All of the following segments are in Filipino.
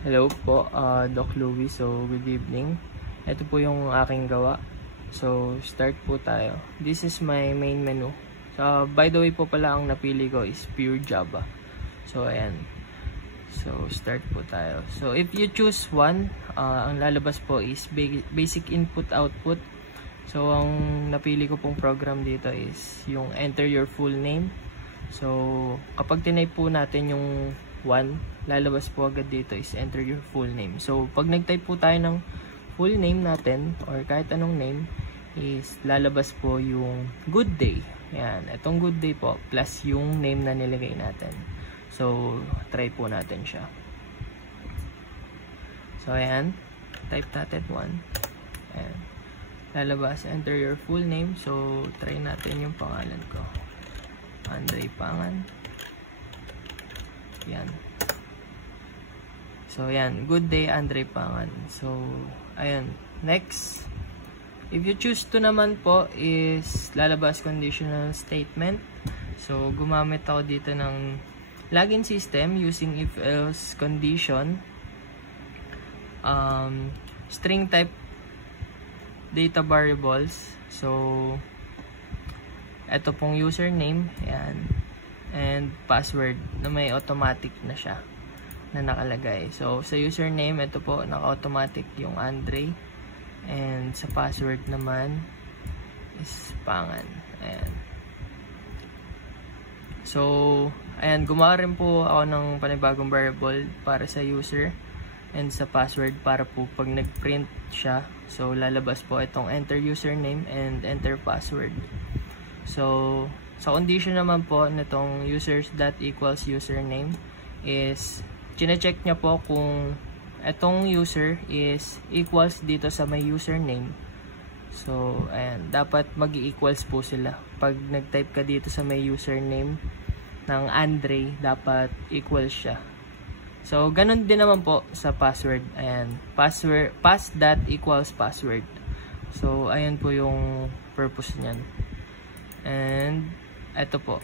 Hello po, Doc Louie. So, good evening. Ito po yung aking gawa. So, start po tayo. This is my main menu. So, by the way po pala, ang napili ko is pure Java. So, ayan. So, start po tayo. So, if you choose one, ang lalabas po is basic input-output. So, ang napili ko pong program dito is yung enter your full name. So, kapag tinype po natin yung 1, lalabas po agad dito is enter your full name. So, pag nag-type po tayo ng full name natin or kahit anong name, is lalabas po yung good day. Yan, itong good day po plus yung name na nilagay natin. So, try po natin siya. So, ayan, type natin 1. Ayan, lalabas enter your full name. So, try natin yung pangalan ko. Andre Pangan. Yan. So, yan. Good day, Andre Pangan. So, ayan. Next. If you choose to naman po is lalabas conditional statement. So, gumamit ako dito ng login system using if-else condition. String type data variables. So, ito pong username, yan, and password na may automatic na siya na nakalagay. So, sa username, ito po, naka-automatic yung Andre, and sa password naman is Pangan. Ayan. So, ayan, gumawa rin po ako ng panibagong variable para sa user and sa password para po pag nag-print siya, so lalabas po itong enter username and enter password. So, sa condition naman po nitong users.equals username is chine-check niya po kung itong user is equals dito sa may username. So, ayan, dapat mag-equals po sila. Pag nag-type ka dito sa may username ng Andre, dapat equals siya. So, ganun din naman po sa password. Ayan, password, pass.equals password. So, ayan po yung purpose niyan. And, eto po.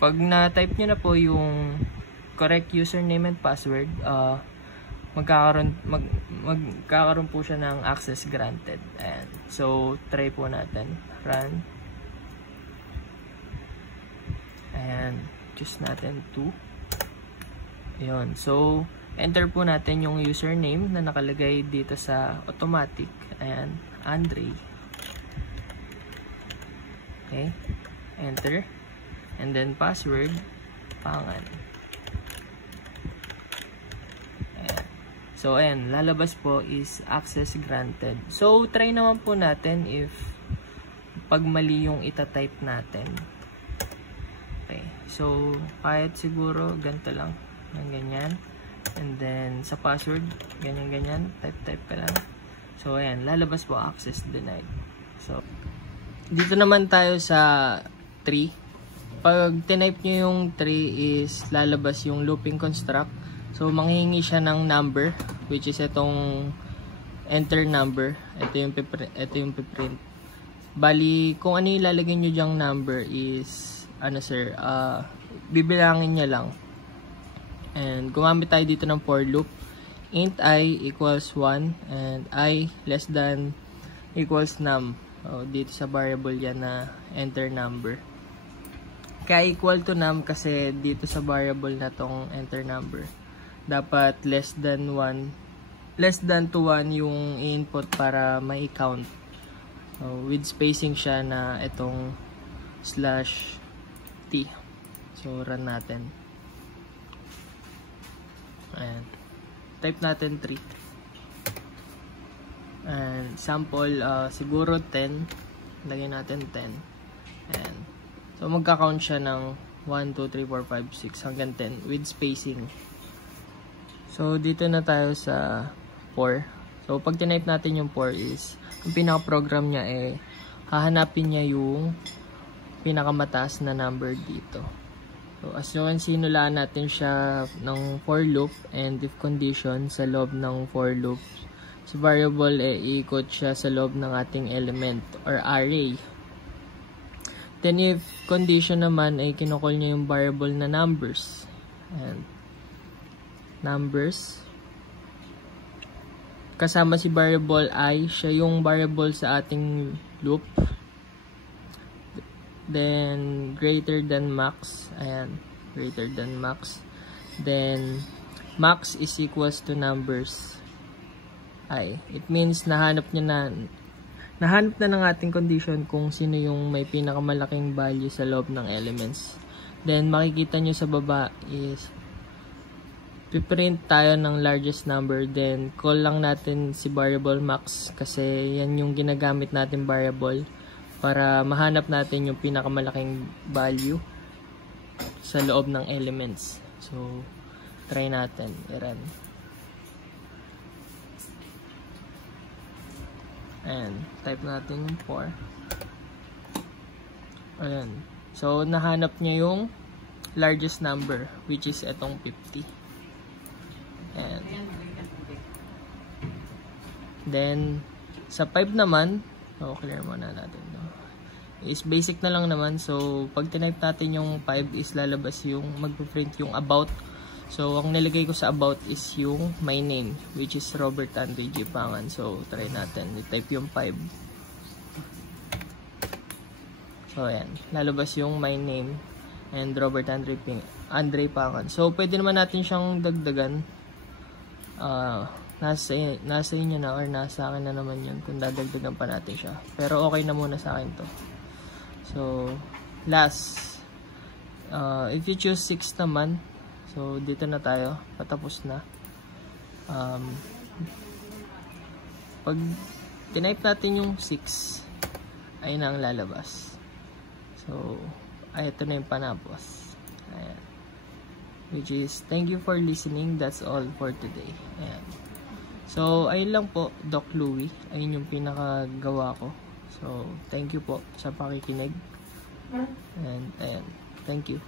Pag na-type nyo na po yung correct username and password, magkakaroon po siya ng access granted. Ayan. So, try po natin. Run. Ayan. Choose natin 2. Ayan. So, enter po natin yung username na nakalagay dito sa automatic. Ayan. Andre. Okay. Enter. And then password. Pangan. Ayan. So, ayan. Lalabas po is access granted. So, try naman po natin if pag mali yung itatype natin. Okay. So, kahit siguro ganito lang. Ganyan. And then, sa password, ganyan. Type ka lang. So, ayan. Lalabas po access denied. So, dito naman tayo sa 3. Pag tinype nyo yung 3 is lalabas yung looping construct. So, manghihingi siya ng number, which is itong enter number. Ito yung piprint. Bali, kung ano yung ilalagay nyo dyang number is, bibilangin niya lang. And, gumamit tayo dito ng for loop. Int I equals 1 and I less than equals num. So, dito sa variable yan na enter number. Kaya equal to num kasi dito sa variable na tong enter number. Dapat less than to 1 yung input para may count. So, with spacing siya na itong /t. So, run natin. Ayan. Type natin 3. And sample, siguro 10. Lagyan natin 10. And so, magka-count siya ng 1, 2, 3, 4, 5, 6 hanggang 10 with spacing. So, dito na tayo sa 4. So, pag tinype natin yung 4 is, ang pinaka-program niya hahanapin niya yung pinakamataas na number dito. So, as you can see, nulaan natin siya ng for loop and if condition sa loob ng for loop. So, variable, iikot siya sa loob ng ating element or array. Then, if condition naman, ay kinocall niya yung variable na numbers. And numbers. kasama si variable I, siya yung variable sa ating loop. Then greater than max, ayan, greater than max. Then max is equals to numbers I. It means nahanap na ng ating condition kung sino yung may pinakamalaking value sa loob ng elements. Then makikita nyo sa baba is piprint tayo ng largest number, then call lang natin si variable max kasi yan yung ginagamit natin variable para mahanap natin yung pinakamalaking value sa loob ng elements. So try natin i-run. Ayan, type natin yung 4. Ayan. So, nahanap niya yung largest number, which is etong 50. Ayan. Then, sa 5 naman, clear muna natin. Is basic na lang naman. So, pag tinype natin yung 5 is lalabas yung, magpiprint yung about. So, ang nilagay ko sa about is yung my name, which is Robert Andre J. Pangan. So, try natin. I-type yung 5. So, ayan. Lalabas yung my name and Robert Andre Pangan. So, pwede naman natin siyang dagdagan. Nasa inyo na or nasa akin na naman yun kung dadagdagan pa natin siya. Pero okay na muna sa akin to. So, last. If you choose 6 naman, so, dito na tayo. Patapos na. Pag tinype natin yung 6, ayun na ang lalabas. So, ito na yung panapos. Ayan. Which is, thank you for listening. That's all for today. Ayan. So, ayun lang po, Doc Louie. Ayun yung pinakagawa ko. So, thank you po sa pakikinig. And, ayan. Thank you.